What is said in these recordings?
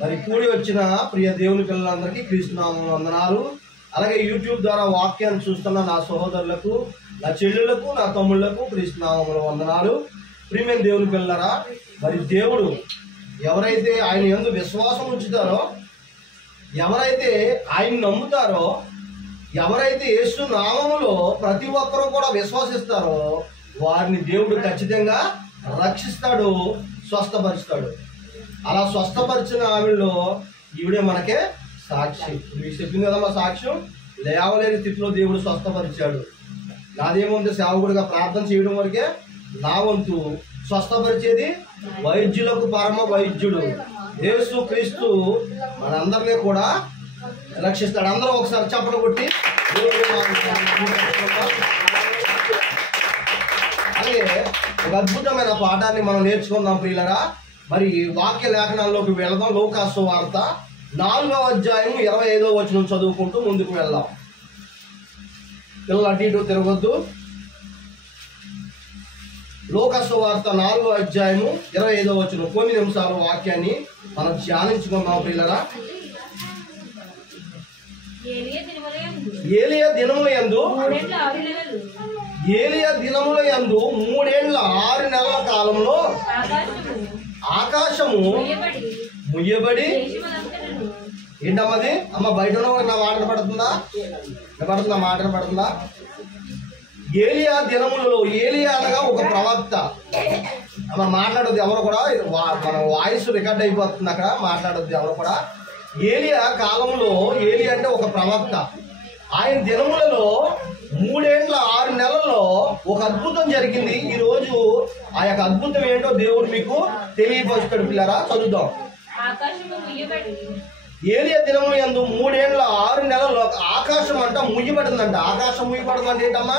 మరి కూడి వచ్చిన ప్రియ దేవుని పిల్లలందరికీ క్రీస్తునామమున వందనాలు. అలాగే యూట్యూబ్ ద్వారా వాక్యాన్ని చూస్తున్న నా సహోదరులకు, నా చెల్లెళ్లకు, నా తమ్ముళ్లకు క్రీస్తునామమున వందనాలు. ప్రియమైన దేవుని పిల్లలారా, మరి దేవుడు ఎవరైతే ఆయన యందు విశ్వాసం ఉంచుతారో, ఎవరైతే ఆయన నమ్ముతారో, ఎవరైతే యేసు నామములో ప్రతి ఒక్కరూ కూడా విశ్వసిస్తారో వారిని దేవుడు ఖచ్చితంగా రక్షిస్తాడు, స్వస్థపరుస్తాడు. అలా స్వస్థపరిచిన ఆవిడలో ఈవిడే మనకే సాక్షి. మీకు చెప్పింది కదా మా సాక్ష్యం, లేవలేని స్థితిలో దేవుడు స్వస్థపరిచాడు. నాదేముంది, సేవకుడిగా ప్రార్థన చేయడం వరకే నా వంతు. స్వస్థపరిచేది వైద్యులకు పరమ వైద్యుడు యేసు క్రీస్తు మనందరినీ కూడా రక్షిస్తాడు. అందరూ ఒకసారి చప్పట్లు కొట్టి అలాగే ఒక అద్భుతమైన పాఠాన్ని మనం నేర్చుకుందాం ప్రియులరా. మరి వాక్య లేఖనాల్లోకి వెళదాం. లూకా సువార్త 4వ అధ్యాయం 25వ వచనం చదువుకుంటూ ముందుకు వెళ్దాం. పిల్లలు అటు ఇటు తిరగొద్దు. లూకా సువార్త 4వ అధ్యాయం 25వ వచనం కొన్ని నిమిషాల వాక్యాన్ని మనం ధ్యానించుకుందాం ప్రియులరా. ఏలియా దినముల యందు 3.6 కాలంలో ఆకాశము ముయ్యబడి ఏంటమ్మది అమ్మ బయట నా మాట పడుతుందా? మాట పడుతుందా? ఏలియా దినములలో, ఏలియా అనగా ఒక ప్రవక్త. అమ్మ మాట్లాడొద్దు ఎవరు కూడా, మన వాయిస్ రికార్డ్ అయిపోతుంది అక్కడ, మాట్లాడొద్దు ఎవరు కూడా. ఏలియా కాలంలో, ఏలియా అంటే ఒక ప్రవక్త. ఆయన దినములలో 3.6 ఒక అద్భుతం జరిగింది. ఈ రోజు ఆ యొక్క అద్భుతం ఏంటో దేవుడు మీకు తెలియపరుస్తాడు పిల్లరా. చదువుదాం. ఏలియా దినముల యందు 3.6 ఆకాశం అంట ముయ్యబడిందంట. ఆకాశం ముయ్యబడిందంటే ఏంటమ్మా?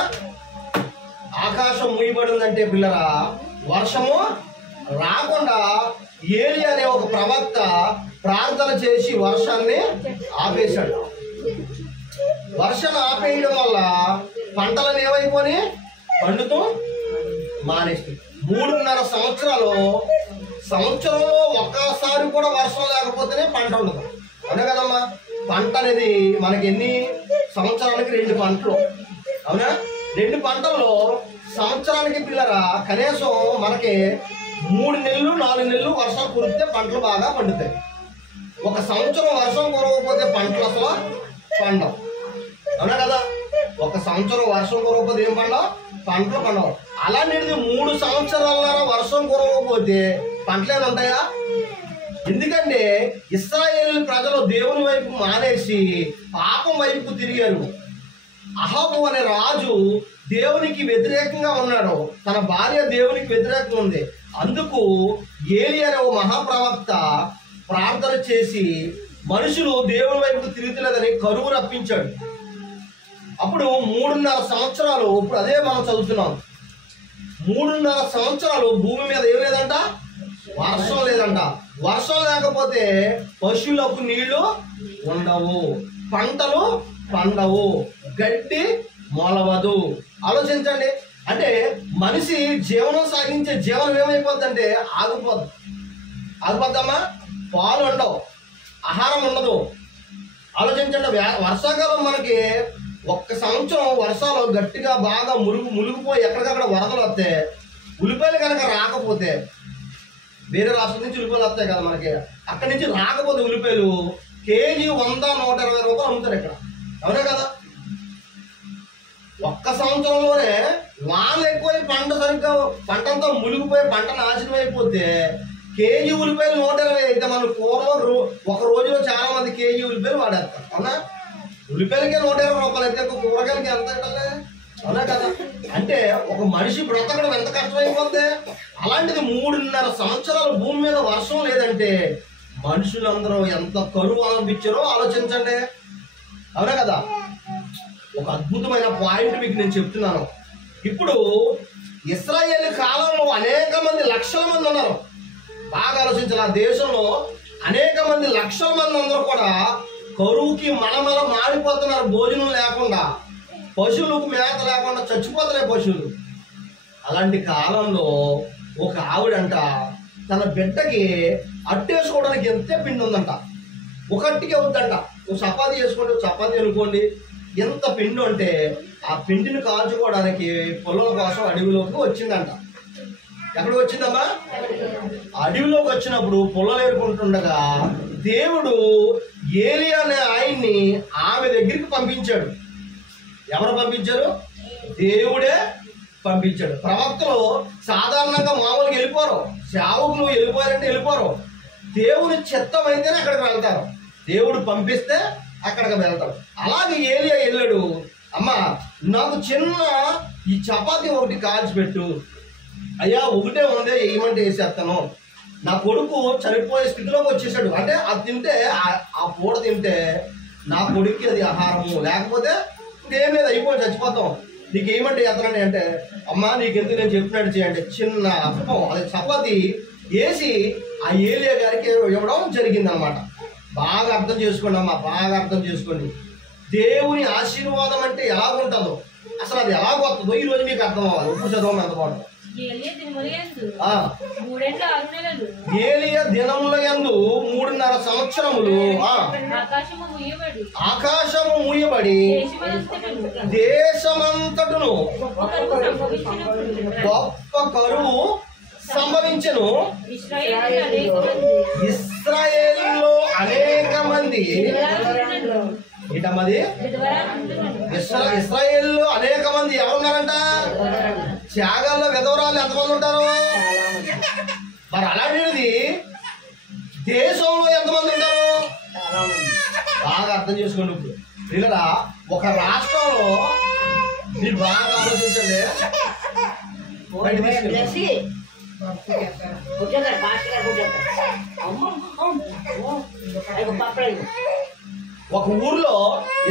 ఆకాశం ముయ్యబడిందంటే పిల్లరా, వర్షము రాకుండా ఏలియా అనే ఒక ప్రవక్త ప్రార్థన చేసి వర్షాన్ని ఆపేశాడు. వర్షం ఆపేయడం వల్ల పంటలను ఏమైపోయి పండుతూ మానేస్తుంది. 3.5 సంవత్సరంలో ఒక్కసారి కూడా వర్షం లేకపోతేనే పంట ఉండదు. అవునా కదమ్మా? పంట అనేది మనకి ఎన్ని సంవత్సరానికి 2 పంటలు. అవునా? 2 పంటల్లో సంవత్సరానికి పిల్లరా కనీసం మనకి 3 నెలలు 4 నెలలు వర్షాలు కురిస్తే పంటలు బాగా పండుతాయి. ఒక సంవత్సరం వర్షం కురవకపోతే పంటలు అసలు పండవు. అవునా కదా? ఒక సంవత్సరం వర్షం కురవకపోతే ఏం పండవు? పంటలు పండవు. అలాంటిది 3 సంవత్సరాల వర్షం కురవకపోతే పంటలు ఉంటాయా? ఎందుకంటే ఇశ్రాయేలు ప్రజలు దేవుని వైపు మానేసి పాపం వైపు తిరిగారు. అహాబు అనే రాజు దేవునికి వ్యతిరేకంగా ఉన్నాడు. తన భార్య దేవునికి వ్యతిరేకంగా ఉంది. అందుకు ఏలియా అనే ఓ మహాప్రవక్త ప్రార్థన చేసి మనుషులు దేవుని వైపుకు తిరుగుతలేదని కరువు రప్పించాడు. అప్పుడు 3.5 సంవత్సరాలు, ఇప్పుడు అదే మనం చదువుతున్నాం, 3.5 సంవత్సరాలు భూమి మీద ఏం లేదంట, వర్షం లేదంట. వర్షం లేకపోతే పశువులకు నీళ్లు ఉండవు, పంటలు పండవు, గడ్డి మొలవదు. ఆలోచించండి. అంటే మనిషి జీవనం సాగించే జీవనం ఏమైపోద్దంటే ఆగిపోద్దమ్మా. పాలు ఉండవు, ఆహారం ఉండదు. ఆలోచించండి. వర్షాకాలం మనకి ఒక్క సంవత్సరం వర్షాలు గట్టిగా బాగా మునిగిపోయి ఎక్కడికక్కడ వరదలు వస్తాయి. ఉల్లిపాయలు కనుక రాకపోతే, వేరే రాష్ట్రం నుంచి ఉల్లిపాయలు వస్తాయి కదా మనకి, అక్కడి నుంచి రాకపోతే ఉల్లిపాయలు కేజీ 100-120 రూపాయలు అమ్ముతారు ఇక్కడ. అవునా కదా? ఒక్క సంవత్సరంలోనే వానలు ఎక్కువై పంటంతా మునిగిపోయి పంట నాశనం అయిపోతే కేజీ ఉల్లిపాయలు 120 అయితే మన పూర్వం ఒక రోజులో చాలా మంది కేజీ ఉల్లిపాయలు వాడేస్తారు. అవునా? ఉల్లిపాయలకే 120 రూపాయలు అయితే కూరగాయలకి ఎంత పెట్టాలి? అవునా కదా? అంటే ఒక మనిషి బ్రతకడం ఎంత కష్టమైపోతే, అలాంటిది 3.5 సంవత్సరాలు భూమి మీద వర్షం లేదంటే మనుషులందరూ ఎంత కరువు అనిపించారో ఆలోచించండి. అవునా కదా? ఒక అద్భుతమైన పాయింట్ మీకు నేను చెప్తున్నాను. ఇప్పుడు ఇశ్రాయేలు కాలంలో అనేక మంది, లక్షల మంది ఉన్నారు. బాగా ఆలోచించాలి. ఆ దేశంలో అనేక మంది, లక్షల మంది అందరూ కూడా కరువుకి మలమల మాడిపోతున్నారు. భోజనం లేకుండా, పశువులకు మేత లేకుండా చచ్చిపోతున్నాయి పశువులు. అలాంటి కాలంలో ఒక ఆవిడంట తన బిడ్డకి అట్టేసుకోవడానికి ఎంతే పిండి ఉందంట. ఒకటికి అవుతుందంట. ఒక చపాతీ చేసుకోండి, చపాతీ అనుకోండి, ఎంత పిండి అంటే ఆ పిండిని కాల్చుకోవడానికి పొలం కోసం అడవిలోకి వచ్చిందంట. ఎక్కడికి వచ్చిందమ్మా? అడవిలోకి వచ్చినప్పుడు పొలం ఏరుకుంటుండగా దేవుడు ఏలియా అనే ఆయన్ని ఆమె దగ్గరికి పంపించాడు. ఎవరు పంపించారు? దేవుడే పంపించాడు. ప్రవక్తలు సాధారణంగా మామూలుగా వెళ్ళిపోరు, సేవకులు వెళ్ళిపోయారంటే వెళ్ళిపోరు. దేవుని చిత్తం అయితేనే అక్కడికి వెళ్తారు, దేవుడు పంపిస్తే అక్కడికి వెళ్తారు. అలాగే ఏలియా వెళ్ళాడు. అమ్మా, నాకు చిన్న ఈ చపాతీ ఒకటి కాల్చిపెట్టు. అయ్యా, ఒకటే ఉందే, ఏమంటే వేసేస్తాను. నా కొడుకు చనిపోయే స్థితిలోకి వచ్చేసాడు. అంటే అది తింటే, ఆ పూట తింటే నా కొడుక్కి అది ఆహారము, లేకపోతే ఇంకేం లేదు, అయిపోయి చచ్చిపోతాం. నీకు ఏమంటే ఎత్తనండి అంటే, అమ్మా నీకెందుకు నేను చెప్పినట్టు చేయండి. చిన్న అప్పం, అది చపాతి వేసి ఆ ఏలియా గారికి ఇవ్వడం జరిగిందనమాట. బాగా అర్థం చేసుకోండి అమ్మా, బాగా అర్థం చేసుకోండి. దేవుని ఆశీర్వాదం అంటే ఎలాగుంటుందో, అసలు అది ఎలాగొస్తుందో ఈరోజు మీకు అర్థం అవ్వాలి. ఉప్పు చదవం ఎంత బాగుంటుంది. ఏలియా దినముల యందు 3.5 సంవత్సరములు ఆకాశము మూయబడి దేశమంతటను గొప్ప కరువు సంభవించెను. ఇశ్రాయేలులో అనేక మంది ఏంటమ్మది? ఇశ్రాయేలులో అనేక మంది ఎవరున్నారంట? త్యాగాల్లో విధవరాలు ఎంతమంది ఉంటారు? మరి అలాంటిది దేశంలో ఎంతమంది ఉంటారు? బాగా అర్థం చేసుకోండి. ఇప్పుడు పిల్లల ఒక రాష్ట్రంలో మీరు బాగా ఆలోచించండి. ఒక ఊర్లో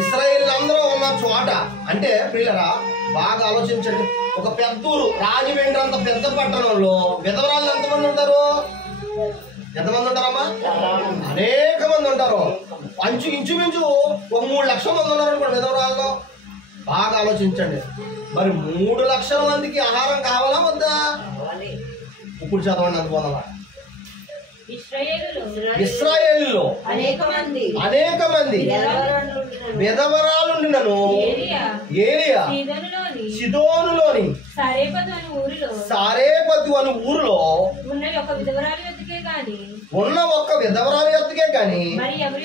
ఇశ్రాయేలు అందరూ ఉన్న చోట, అంటే పిల్లరా బాగా ఆలోచించండి. ఒక పెద్ద ఊరు, రాజమండ్రి అంత పెద్ద పట్టణంలో విధవరాలు ఎంతమంది ఉంటారు? ఎంతమంది ఉంటారమ్మా? అనేక మంది ఉంటారు. ఇంచుమించు ఒక 3 లక్షల మంది ఉన్నారు అనుకోండి విధవరాల్లో. బాగా ఆలోచించండి. మరి 3 లక్షల మందికి ఆహారం కావాలా వద్దా? ఇప్పుడు చదవండి అందుకోవాలా. ఇశ్రాయేలులో అనేక మంది విధవరాలుండినను ఏలియా సీదోనులోని సారేపతు అను ఊరిలో ఉన్న ఒక్క విధవరాలి యొద్దకే గాని మరి ఎవరి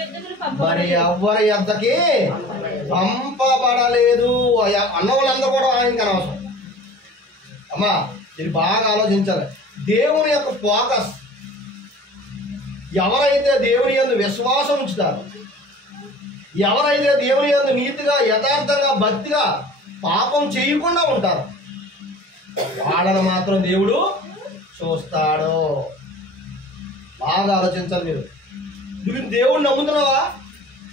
యొద్దకి పంపబడలేదు. అన్న వాళ్ళందరూ కూడా ఆయనకి అనవసరం. అమ్మా, ఇది బాగా ఆలోచించాలి. దేవుని యొక్క ఫోకస్, ఎవరైతే దేవుని యందు విశ్వాసం ఉంచుతారో, ఎవరైతే దేవుని యందు నీతిగా యథార్థంగా భక్తిగా పాపం చేయకుండా ఉంటారో వాళ్ళని మాత్రం దేవుడు చూస్తాడు. బాగా ఆలోచించాలి మీరు. నువ్వు దేవుడిని నమ్ముతున్నావా?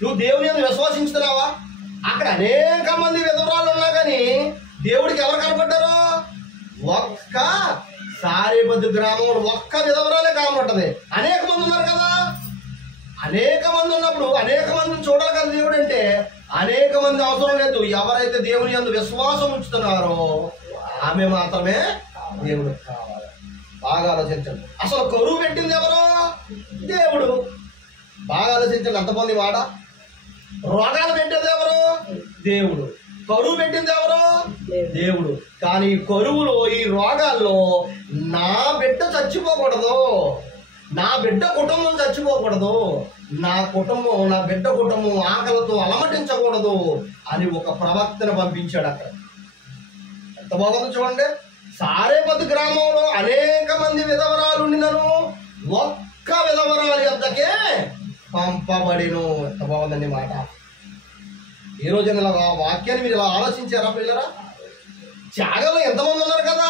నువ్వు దేవుని యందు విశ్వాసించుతున్నావా? అక్కడ అనేక మంది విధవరాలు ఉన్నా కానీ దేవుడికి ఎవరు కనపడ్డారు? ఒక్క సారేపద్దు గ్రామంలో ఒక్క విధవరాలే కనపడ్డది. అనేక మంది ఉన్నారు కదా. అనేక మంది ఉన్నప్పుడు అనేక మందిని చూడాలి కదా దేవుడు అంటే. అనేక మంది అవసరం లేదు. ఎవరైతే దేవుని యందు విశ్వాసం ఉంచుతున్నారో ఆమె మాత్రమే దేవుడు కావాలి. బాగా ఆలోచించండి. అసలు కరువు పెట్టింది ఎవరు? దేవుడు. బాగా ఆలోచించండి. ఎంతమంది మాట. రోగాలు పెట్టేది ఎవరు? దేవుడు. కరువు పెట్టింది ఎవరు? దేవుడు. కానీ కరువులో, ఈ రోగాల్లో నా బిడ్డ చచ్చిపోకూడదు, నా బిడ్డ కుటుంబం చచ్చిపోకూడదు, నా బిడ్డ కుటుంబం ఆకలితో అలమటించకూడదు అని ఒక ప్రవక్తను పంపించాడు. అక్కడ ఎంత బాగుందో చూడండి. సారేపతు గ్రామంలో అనేక మంది విధవరాలు ఉండినను ఒక్క విధవరాలి యొద్దకే పంపబడిను. ఎంత బాగుందండి మాట. ఈ రోజు ఇలా వాక్యాన్ని మీరు ఇలా ఆలోచించారా పిల్లరా? త్యాగంలో ఎంతమంది ఉన్నారు కదా,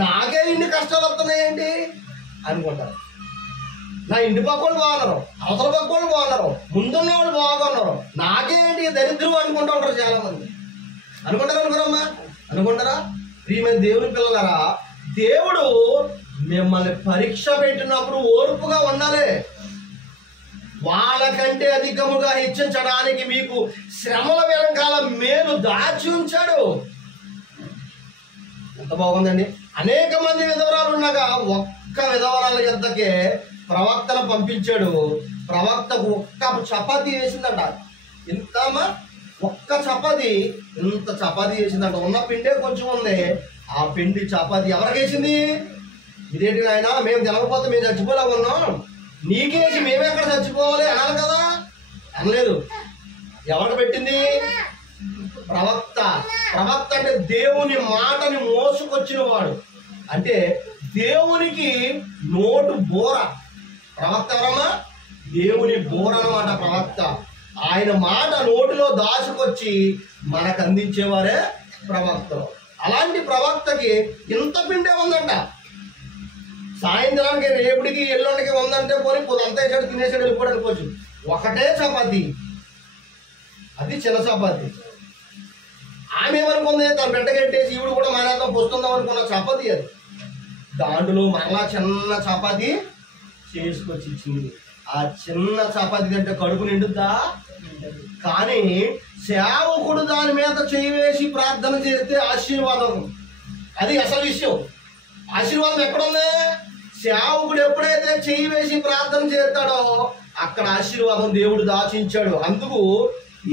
నాకే ఇన్ని కష్టాలు వస్తున్నాయేంటి అనుకుంటారు. నా ఇంటి పక్కలు బాగున్నారు, అవతల పక్కలు బాగున్నారు, ముందున్న వాళ్ళు బాగున్నారు, నాకేంటి దరిద్రం అనుకుంటూ ఉంటారు చాలా మంది. అనుకుంటారా? అనుకుంటారా? ప్రియమైన దేవుని పిల్లలారా, దేవుడు మిమ్మల్ని పరీక్ష పెట్టినప్పుడు ఓర్పుగా ఉండాలి. వాళ్ళకంటే అధికముగా హెచ్చించడానికి మీకు శ్రమల వెనకాల మేలు దాచి ఉంచాడు. ఎంత బాగుందండి. అనేక మంది విధవరాలు ఉండగా ఒక్క ఒక్క విధవరాల యొద్దకే ప్రవక్తను పంపించాడు. ప్రవక్తకు ఒక్క చపాతీ వేసిందంట. ఇంతమా ఒక్క చపాతీ, ఇంత చపాతీ వేసిందంట. ఉన్న పిండే కొంచెం ఉంది. ఆ పిండి చపాతీ ఎవరికి వేసింది? ఇదేంటి నాయన, మేము తినకపోతే మేము చచ్చిపోలే ఉన్నాం, నీకేసి మేమెక్కడ చచ్చిపోవాలి అనాలి కదా. అనలేదు. ఎవరికి పెట్టింది? ప్రవక్త. ప్రవక్త అంటే దేవుని మాటని మోసుకొచ్చిన వాడు, అంటే దేవునికి నోటు బోర. ప్రవక్త ఎవరమ్మా? దేవుని బోర అన్నమాట ప్రవక్త. ఆయన మాట నోటిలో దాచుకొచ్చి మనకు అందించేవారే ప్రవక్తలు. అలాంటి ప్రవక్తకి ఇంత పిండే ఉందంట. సాయంత్రానికి రేపటికి ఎల్లుండికి ఉందంటే పోనీ అంతా వేసాడు, తినేసాడు, వెళ్ళిపోయాడు అనుకోవచ్చు. ఒకటే చపాతి, అది చిన్న చపాతి. ఆమె ఏమనుకుంది? తన బిడ్డకెట్టేసి ఈవిడ కూడా మానేద్దాం పుస్తుందాం అనుకున్న చపాతి అది. దాంట్లో మరలా చిన్న చపాతి చేసుకొచ్చి ఇచ్చింది. ఆ చిన్న చపాతి కంటే కడుపు నిండుద్దా? కానీ సేవకుడు దాని మీద చేయి వేసి ప్రార్థన చేస్తే ఆశీర్వాదం. అది అసలు విషయం. ఆశీర్వాదం ఎక్కడుంది? సేవకుడు ఎప్పుడైతే చేయి వేసి ప్రార్థన చేస్తాడో అక్కడ ఆశీర్వాదం దేవుడు దాచించాడు. అందుకు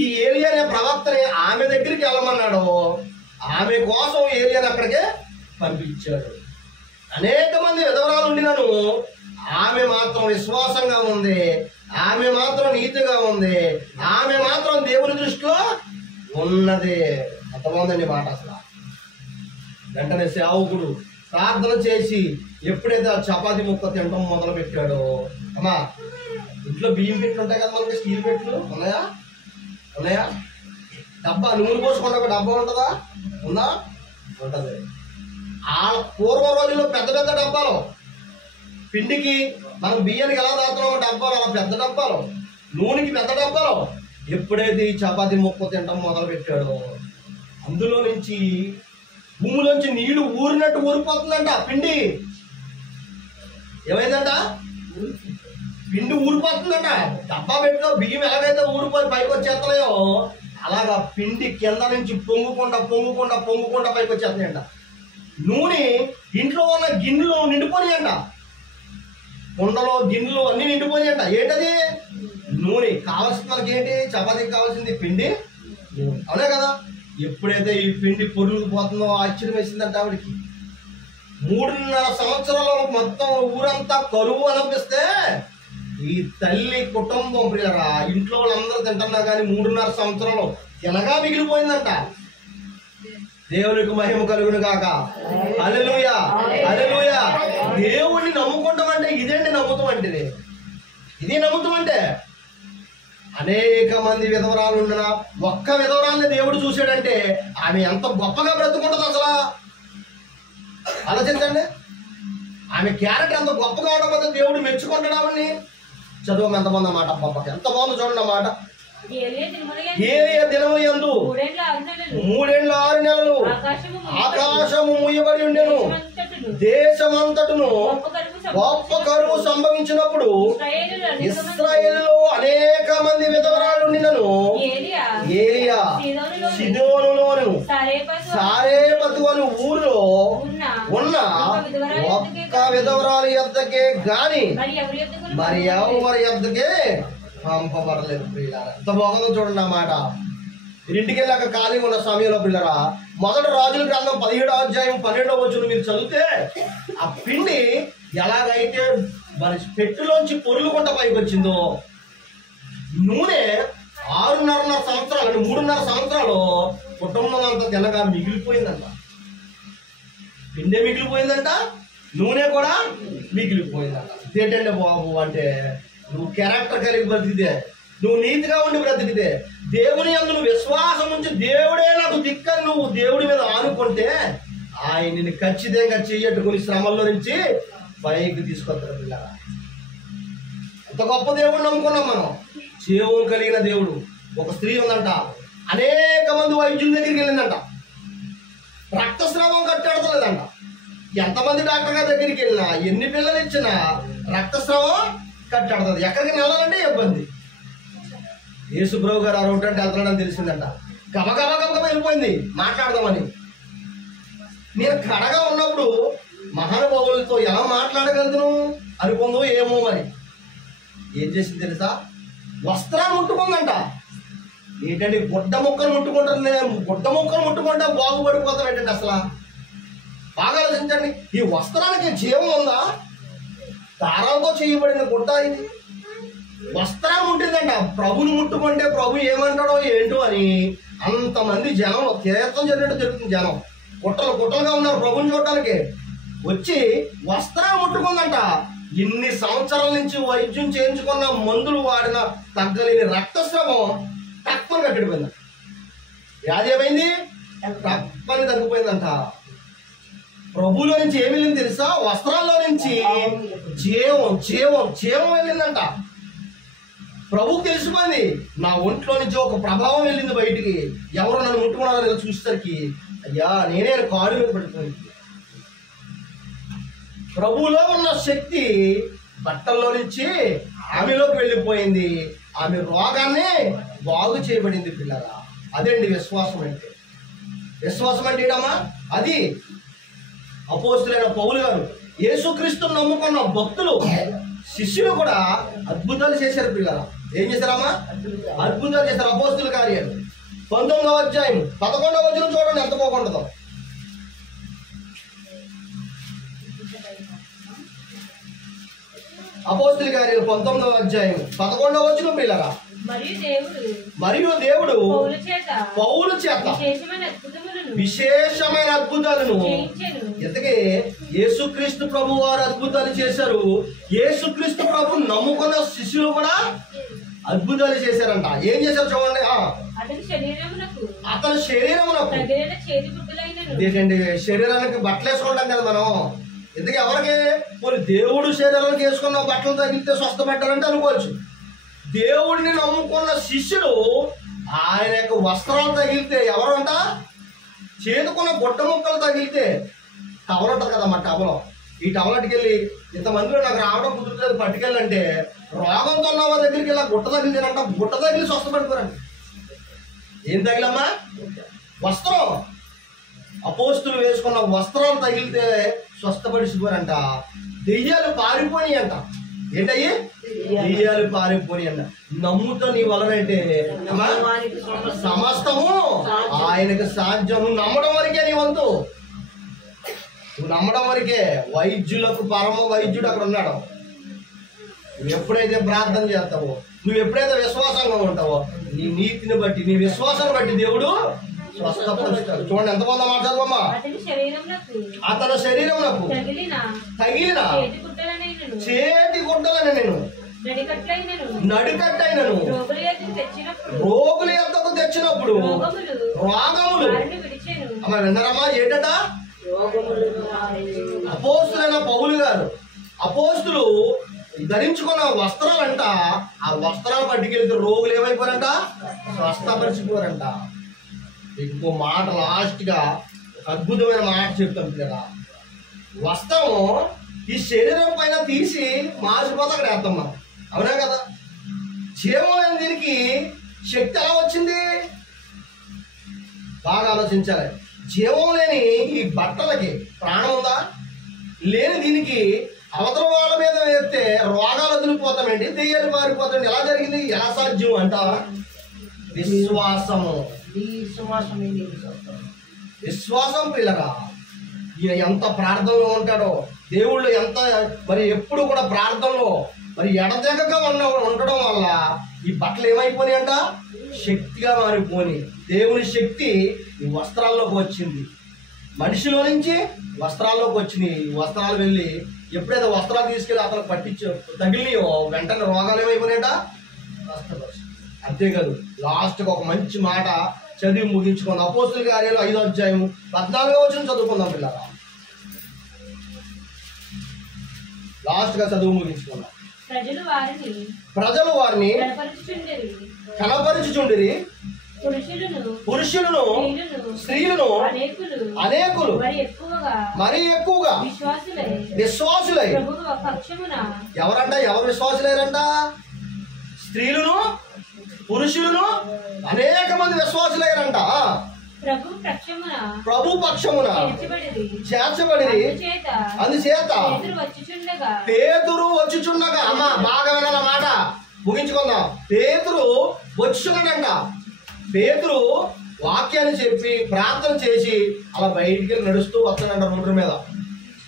ఈ ఏలియా అనే ప్రవక్తని ఆమె దగ్గరికి వెళ్ళమన్నాడు. ఆమె కోసం ఏలియాని అక్కడికే పంపించాడు. అనేక మంది విధవరాలు ఉండినను ఆమె మాత్రం విశ్వాసంగా ఉంది, ఆమె మాత్రం నీతిగా ఉంది, ఆమె మాత్రం దేవుని దృష్టిలో ఉన్నది. అర్థమవుందండి మాట. అసలు వెంటనే సేవకుడు ప్రార్థన చేసి ఎప్పుడైతే ఆ చపాతి ముక్క తినడం మొదలు పెట్టాడో, అమ్మా ఇంట్లో బియ్యం పెట్లు ఉంటాయి కదా మనకి, స్టీల్ పెట్లు ఉన్నాయా? ఉన్నాయా? డబ్బా నూనె పోసుకుంటే ఒక డబ్బా ఉంటుందా? ఉందా? ఉంటుంది. ఆ పూర్వ రోజుల్లో పెద్ద పెద్ద డబ్బాలు, పిండికి మనం బియ్యానికి ఎలా దాతున్నామో డబ్బాలు, అలా పెద్ద డబ్బాలు, నూనెకి పెద్ద డబ్బాలు. ఎప్పుడైతే ఈ చపాతి ముక్క తినడం మొదలు పెట్టాడో అందులో నుంచి భూమిలోంచి నీళ్లు ఊరినట్టు ఊరిపోతుందంట. పిండి ఏమైందంట? పిండి ఊరిపోతుందంట. డబ్బా పెట్టిలో బియ్యం ఎలాగైతే ఊరిపోయి పైకి వచ్చేస్తున్నాయో అలాగా పిండి కింద నుంచి పొంగుకుండా పొంగుకుండా పొంగుకుండా పైకి వచ్చేస్తున్నాయంట. నూనె ఇంట్లో ఉన్న గిన్నెలు నిండిపోయాయంట. కుండలో గిన్నెలు అన్ని నిండిపోయాయంట. ఏంటది? నూనె. కావాల్సింది మనకి ఏంటి? చపాతీకి కావాల్సింది పిండి, నూనె. అవునే కదా? ఎప్పుడైతే ఈ పిండి పొరుగుపోతుందో ఆశ్చర్యం వేసిందంట ఆవిడికి. 3.5 సంవత్సరాలు మొత్తం ఊరంతా కరువు అనిపిస్తే ఈ తల్లి కుటుంబం ప్రియరా ఇంట్లో వాళ్ళందరూ తింటున్నా కానీ 3.5 సంవత్సరాలు ఎలాగా మిగిలిపోయిందంట. దేవునికి మహిమ కలుగును గాక. హల్లెలూయా, హల్లెలూయా. దేవుణ్ణి నమ్ముకుంటాం అంటే ఇదేంటి నమ్ముతాం అంటే? ఇది నమ్ముతాం అంటే అనేక మంది విధవరాలు ఉండనా ఒక్క విధవరాల్ని దేవుడు చూశాడంటే ఆమె ఎంత గొప్పగా బ్రతుకుంటుంది అసలు ఆలోచించండి. ఆమె క్యారెక్టర్ ఎంత గొప్పగా ఉండకపోతే దేవుడు మెచ్చుకుంటున్నామని. చదువు ఎంతమంది అన్నమాట. అబ్బబ్బకి ఎంత బాగుంది చూడండి అన్నమాట. ఏలియా దినములు యందు 3 6 నెలలు ఆకాశము మూయబడి ఉండెను. దేశమంతటను గొప్ప కరువు సంభవించినప్పుడు ఇశ్రాయేలులో అనేక మంది విధవరాలు ఉండినను. ఏలియా సీదోనులోను సారేపతు అను ఊరిలో ఉన్న ఒక్క విధవరాలు యొద్దకే గాని మరి ఎవరి యొద్దకే పంపబడలేదు. ప్రియులారా ఎంత బాగుందో చూడండి అన్నమాట. ఇంటికి వెళ్ళాక ఖాళీ ఉన్న సమయంలో పిల్లరా మొదటి రాజుల గ్రంథం 17వ అధ్యాయం 12వ వచనం మీరు చదివితే ఆ పిండి ఎలాగైతే మరి పెట్టెలోంచి పొరుగుకుంట పైకి వచ్చిందో నూనె 6.5 సంవత్సరాలు అంటే 3.5 సంవత్సరాలు కుటుంబం అంతా తినగా మిగిలిపోయిందంట. పిండే మిగిలిపోయిందంట, నూనె కూడా మిగిలిపోయిందంట. ఏంటంటే బాబు అంటే నువ్వు క్యారెక్టర్ కలిగి బ్రతికితే, నువ్వు నీతిగా ఉండి బ్రతికితే, దేవుని యందు నువ్వు విశ్వాసం ఉంచి దేవుడే నాకు దిక్కని నువ్వు దేవుడి మీద ఆనుకుంటే ఆయన్ని ఖచ్చితంగా చెయ్యట్టుకుని శ్రమల్లో నుంచి పైకి తీసుకొస్తారు పిల్లరా. ఎంత గొప్ప దేవుడు నమ్ముకున్నాం మనం. జీవం కలిగిన దేవుడు. ఒక స్త్రీ ఉందంట, అనేక మంది వైద్యుల దగ్గరికి వెళ్ళిందంట, రక్తస్రావం కట్టెడతలేదంట. ఎంతమంది డాక్టర్ గారి దగ్గరికి వెళ్ళినా ఎన్ని పిల్లలు ఇచ్చినా రక్తస్రావం కట్టెడుతుంది. ఎక్కడికి వెళ్ళాలంటే ఇబ్బంది. యేసుప్రభు గారు 6 గంటలు వెళ్తున్నాడని తెలిసిందంట. గబగబా వెళ్ళిపోయింది మాట్లాడదామని. నేను కడగా ఉన్నప్పుడు మహానుభావులతో ఎలా మాట్లాడగలుగుతాను అనుకుందో ఏమో. మరి ఏం చేసింది తెలుసా? వస్త్రాన్ని ముట్టుకుందంట. ఏంటంటే గుడ్డ మొక్కలు ముట్టుకుంటారు, గుడ్డ మొక్కలు ముట్టుకుంటా బాగుపడిపోతాం ఏంటంటే అసలు? బాగా ఆలోచించండి. ఈ వస్త్రానికి జీవం ఉందా? దారాలతో చేయబడిన గుడ్డ ఇది. వస్త్రాన్ని ఉంటుందంట. ప్రభుని ముట్టుకుంటే ప్రభు ఏమంటాడో ఏంటో అని అంతమంది జనం తీర్థం జరిగినట్టు జరుగుతుంది. జనం గుట్టలు గుట్టలుగా ఉన్నారు ప్రభుని చూడటానికి. వచ్చి వస్త్రాన్ని ముట్టుకుందంట. ఇన్ని సంవత్సరాల నుంచి వైద్యం చేయించుకున్న, మందులు వాడిన తగ్గలేని రక్తస్రావం తక్కువ కట్టిపోయిందంట. వ్యాధి ఏమైంది? తక్కువని తగ్గిపోయిందంట. ప్రభులో నుంచి ఏమి వెళ్ళింది తెలుసా? వస్త్రాల్లో నుంచి జీవం జీవం జీవం వెళ్ళిందంట. ప్రభుకు తెలిసిపోయింది, నా ఒంట్లో నుంచి ఒక ప్రభావం వెళ్ళింది బయటికి. ఎవరు నన్ను ముట్టుకున్నారో చూసేసరికి అయ్యా నేనే కాలు మీద పడిపోయింది. ప్రభువులో ఉన్న శక్తి బట్టల్లో నుంచి ఆమెలోకి వెళ్ళిపోయింది. ఆమె రోగాన్ని బాగు చేయబడింది పిల్లరా. అదేండి విశ్వాసం అంటే. విశ్వాసం అంటే ఏంటమ్మా? అది అపోస్తులైన పౌలు గారు, యేసుక్రీస్తును నమ్ముకున్న భక్తులు, శిష్యులు కూడా అద్భుతాలు చేశారు పిల్లరా. ఏం చేశారమ్మా? అద్భుతాలు చేశారు. అపోస్తుల కార్యాలు 19వ అధ్యాయం 11వ వచనం చూడండి ఎంత బాగుంటుందో. అపోస్తుల కార్యాలు 19వ అధ్యాయం 11వ వచనం పిల్లరా. మరియు దేవుడు పౌలు చేత విశేషమైన అద్భుతాలను, ఇంతకీ యేసుక్రీస్తు ప్రభు వారు అద్భుతాలు చేశారు. యేసుక్రీస్తు ప్రభు నమ్ముకున్న శిష్యులు కూడా అద్భుతాలు చేశారంట. ఏం చేశారు చూడండి. అతని శరీరమునకు, ఏంటండి శరీరానికి బట్టలు వేసుకుంటాం కదా మనం. ఇంతకీ ఎవరికి? మరి దేవుడు శరీరానికి వేసుకున్న బట్టలు తగిలితే స్వస్థపడ్డారంటే అనుకోవచ్చు. దేవుడిని నమ్ముకున్న శిష్యులు ఆయన యొక్క వస్త్రాలు తగిలితే ఎవరంట? చేతుకున్న గుడ్డ ముక్కలు తగిలితే టవల్ ఉంటుంది కదా మా టవలో. ఈ టవలకి వెళ్ళి ఇంతమందిలో నాకు రావడం కుదురుతుంది పట్టుకెళ్ళంటే రోగంతో ఉన్న వారి దగ్గరికి ఇలా గుట్ట తగిలితేనంట. గుట్ట తగిలి స్వస్థపడిపోరండి. ఏం తగిలమ్మా? వస్త్రం. అపోస్తులు వేసుకున్న వస్త్రాలు తగిలితే స్వస్థపడిపోరంట. దెయ్యాలు పారిపోయి అంట. ఏంటయ్యి? దెయ్యాలు పారిపోయి అంట. నమ్ముతో నీ వలనంటే సమస్తము ఆయనకు సాధ్యం. నువ్వు నమ్మడం వరకే నీ వంతు. నువ్వు నమ్మడం వరకే. వైద్యులకు పరమ వైద్యుడు అక్కడ ఉన్నాడు. నువ్వు ఎప్పుడైతే ప్రార్థన చేస్తావో, నువ్వు ఎప్పుడైతే విశ్వాసంగా ఉంటావో, నీ నీతిని బట్టి, నీ విశ్వాసాన్ని బట్టి దేవుడు స్వస్థపరుస్తాడు. చూడండి ఎంత బాగుందో మాట్లాడమ్మా. అతని శరీరమునకు తగిలిన చేతి గుడ్డలని నేను నడికట్టైనను రోగుల యొద్దకు తెచ్చినప్పుడు రోగములు. అమ్మ విన్నారమ్మా? ఏంటట? అపోస్తులైన పౌలు గారు, అపోస్తులు ధరించుకున్న వస్త్రాలంట. ఆ వస్త్రాలు పట్టుకెళ్తే రోగులు ఏమైపోయారంట? స్వస్థపరిచిపోరంట. ఇంకో మాట లాస్ట్ గా అద్భుతమైన మాట చెప్తాం కదా. వస్త్రం ఈ శరీరం పైన తీసి మార్చిపోతే అక్కడ వేస్తాం మనం. అవునా కదా? జీవం లేని దీనికి శక్తి ఎలా వచ్చింది? బాగా ఆలోచించాలి. జీవం లేని ఈ బట్టలకి ప్రాణం ఉందా? లేని దీనికి అవతల వాళ్ళ మీద వేస్తే రోగాలు వదిలిపోతామండి, దెయ్యాలు పారిపోతామండి. ఎలా జరిగింది? ఎలా సాధ్యం అంటావా? విశ్వాసము. విశ్వాసం పిల్లగా. ఈయన ఎంత ప్రార్థనలో ఉంటాడో, దేవుళ్ళు ఎంత మరి ఎప్పుడు కూడా ప్రార్థనలో మరి ఎడతెగక ఉండడం వల్ల ఈ బట్టలు ఏమైపోయి అంట? శక్తిగా మారిపోయి. దేవుని శక్తి ఈ వస్త్రాల్లోకి వచ్చింది. మనిషిలో నుంచి వస్త్రాల్లోకి వచ్చినాయి. వస్త్రాలు వెళ్ళి ఎప్పుడైతే వస్త్రాలు తీసుకెళ్ళి అతను పట్టించో తగిలినాయో వెంటనే రోగాలు ఏమైపోయినాయట? అంతేకాదు లాస్ట్కి ఒక మంచి మాట చదివి ముగించుకుందాం. అపోస్తుల కార్యాలు 5వ అధ్యాయం 14వ వచనం చదువుకుందాం పిల్లరా. లాస్ట్ గా చదువు ముగించుకుందాం. ప్రజలు వారిని కనపరుచుచుండిరి. పురుషులను స్త్రీలను అనేకులు మరి ఎక్కువగా విశ్వాసులై. ఎవరంట? ఎవరు విశ్వాసులైరంట? స్త్రీలను పురుషులను అనేక మంది విశ్వాసులైరంట. ప్రభు పక్షమున చేర్చబడిరి. అందుచేత పేతురు వచ్చుచుండగా, అమ్మ బాగా వినాల మాట, ముగించుకుందాం. పేతురు వచ్చుచున్నాడంట. పేతురు వాక్యాన్ని చెప్పి ప్రార్థన చేసి అలా బయటికి వెళ్ళి నడుస్తూ వస్తాడంట రోడ్డు మీద.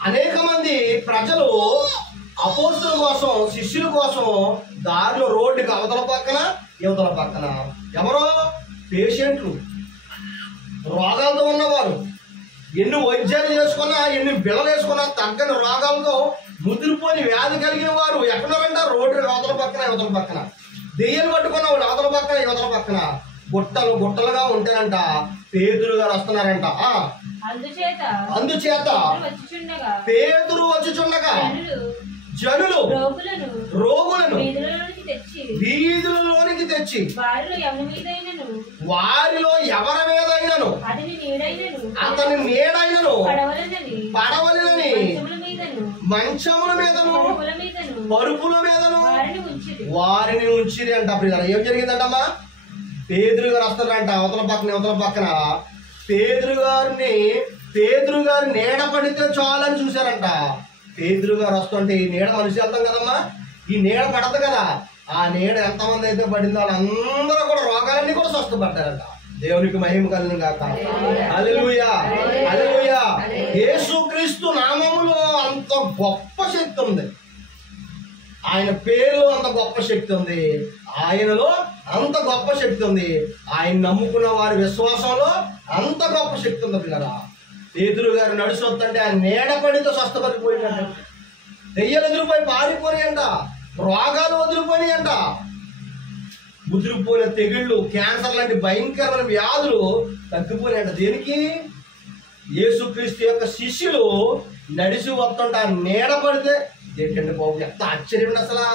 అనేక మంది ప్రజలు అపోస్తుల కోసం, శిష్యుల కోసం దారిలో రోడ్డుకి అవతల పక్కన యువతల పక్కన ఎవరో పేషెంట్లు, రోగాలతో ఉన్నవారు, ఎన్ని వైద్యాలు చేసుకున్నా, ఎన్ని బిళ్ళలు వేసుకున్నా తగ్గని రోగాలతో ముదిరిపోని వ్యాధి కలిగిన వారు ఎక్కడున్నారంట? రోడ్డు అవతల పక్కన యువతల పక్కన. దెయ్యాలు పట్టుకున్న వాళ్ళు అవతల పక్కన యువతల పక్కన గుట్టలు గుట్టలుగా ఉంటేనంట పేతురు గారు వస్తున్నారంట. అందుచేత పేతురు వచ్చుచుండగా జనులు రోగులను వీధులలోనికి తెచ్చి వారిలో ఎవరి మీదైనను అతని నీడైనను పడవలనని మంచముల మీదను పరుపుల మీదను వారిని ఉంచిరి అంట. ఏం జరిగిందంటమ్మా? పేతురు గారు వస్తారంట అవతల పక్కన. పేతురు గారు నీడ పడితే చాలని చూశారంట. పేతురు గారు వస్తుంటే ఈ నీడ మనిషి వెళ్తాం కదమ్మా, ఈ నీడ పడదు కదా, ఆ నీడ ఎంతమంది అయితే పడిందో వాళ్ళందరూ కూడా రోగాలన్నీ కూడా స్వస్థపడ్డారంట. దేవునికి మహిమ కలుగును గాక. హల్లెలూయా, హల్లెలూయా. యేసుక్రీస్తు నామములో అంత గొప్ప శక్తి ఉంది. ఆయన పేరులో అంత గొప్ప శక్తి ఉంది. ఆయనలో అంత గొప్ప శక్తి ఉంది. ఆయన నమ్ముకున్న వారి విశ్వాసంలో అంత గొప్ప శక్తి ఉంది పిల్లరా. పేతురు గారు నడుచొస్తుంటే ఆయన నీడ పడితో స్వస్థపడిపోయిందంట. దెయ్యాలు వదిలిపోయి పారిపోయాయంట. రోగాలు వదిలిపోయినాయంట. ముదిరిపోయిన తెగుళ్ళు, క్యాన్సర్ లాంటి భయంకరమైన వ్యాధులు తగ్గిపోయాయంట. దేనికి? యేసుక్రీస్తు యొక్క శిష్యులు నడిచి వస్తుంటే ఆ నీడ పడితే ఏంటంటే బాబు ఎంత ఆశ్చర్యం అసలు.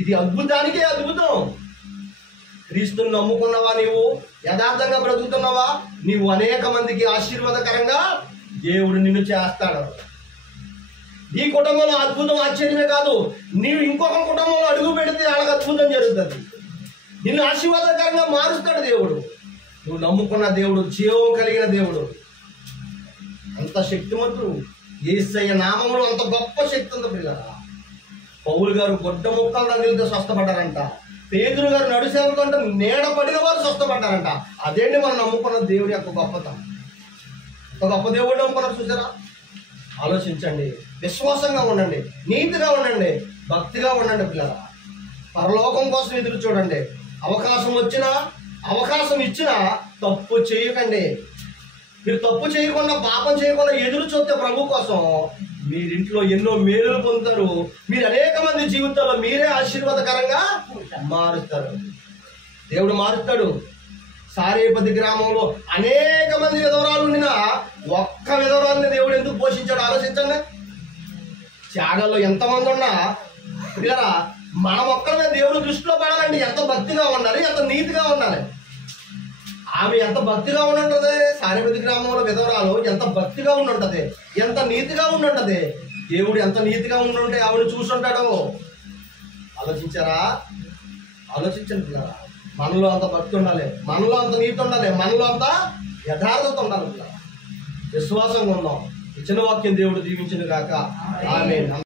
ఇది అద్భుతానికే అద్భుతం. క్రీస్తుని నమ్ముకున్నావా? నీవు యథార్థంగా బ్రతుకుతున్నావా? నీవు అనేక మందికి ఆశీర్వాదకరంగా దేవుడు నిన్ను చేస్తాడు. ఈ కుటుంబంలో అద్భుతం ఆశ్చర్యమే కాదు, నీవు ఇంకొక కుటుంబంలో అడుగు పెడితే వాళ్ళకి అద్భుతం జరుగుతుంది. నిన్ను ఆశీర్వాదకరంగా మారుస్తాడు దేవుడు. నువ్వు నమ్ముకున్న దేవుడు జీవం కలిగిన దేవుడు. అంత శక్తిమంతుడు. యేసయ్య నామములో అంత గొప్ప శక్తి ఉంది పిల్లరా. పౌలు గారు గొడ్డ ముక్కలు తగిలితే స్వస్థపడ్డారంట. పేతురు గారు నడిచేందుకంటే నీడ పడిన వారు స్వస్థపడ్డారంట. అదేంటి మనం నమ్ముకున్న దేవుడి యొక్క గొప్పతనం. ఒక గొప్ప దేవుడు నమ్ముకున్నారు చూసారా? ఆలోచించండి. విశ్వాసంగా ఉండండి, నీతిగా ఉండండి, భక్తిగా ఉండండి పిల్లరా. పరలోకం కోసం ఎదురు చూడండి. అవకాశం ఇచ్చినా తప్పు చేయకండి. మీరు తప్పు చేయకుండా, పాపం చేయకుండా ఎదురు చూస్తే ప్రభు కోసం మీరింట్లో ఎన్నో మేలులు పొందుతారు. మీరు అనేక మంది జీవితాల్లో మీరే ఆశీర్వాదకరంగా మారుస్తారు. దేవుడు మారుస్తాడు. సారేపతి గ్రామంలో అనేక మంది విధవరాలు ఉండినా ఒక్క విధవరాలని దేవుడు ఎందుకు పోషించాడు? ఆలోచించండి. త్యాగాల్లో ఎంతమంది ఉన్నా పిల్లరా, మనం ఒక్కరిమే దేవుడు దృష్టిలో పడాలండి. ఎంత భక్తిగా ఉండాలి, ఎంత నీతిగా ఉండాలి. ఆమె ఎంత భక్తిగా ఉండుంటది. సారేపతి గ్రామంలో విధవరాలు ఎంత భక్తిగా ఉండుంటది, ఎంత నీతిగా ఉండుంటది. దేవుడు ఎంత నీతిగా ఉండుంటే ఆవిడ చూసుంటాడో ఆలోచించారా? ఆలోచించండి పిల్లరా. మనలో అంత భక్తి ఉండాలి, మనలో అంత నీతి ఉండాలి, మనలో అంత యథార్థత ఉండాలి పిల్లరా. విశ్వాసంగా ఉన్నాం. ఇచ్చిన వాక్యం దేవుడు దీవించును గాక. ఆమేన్.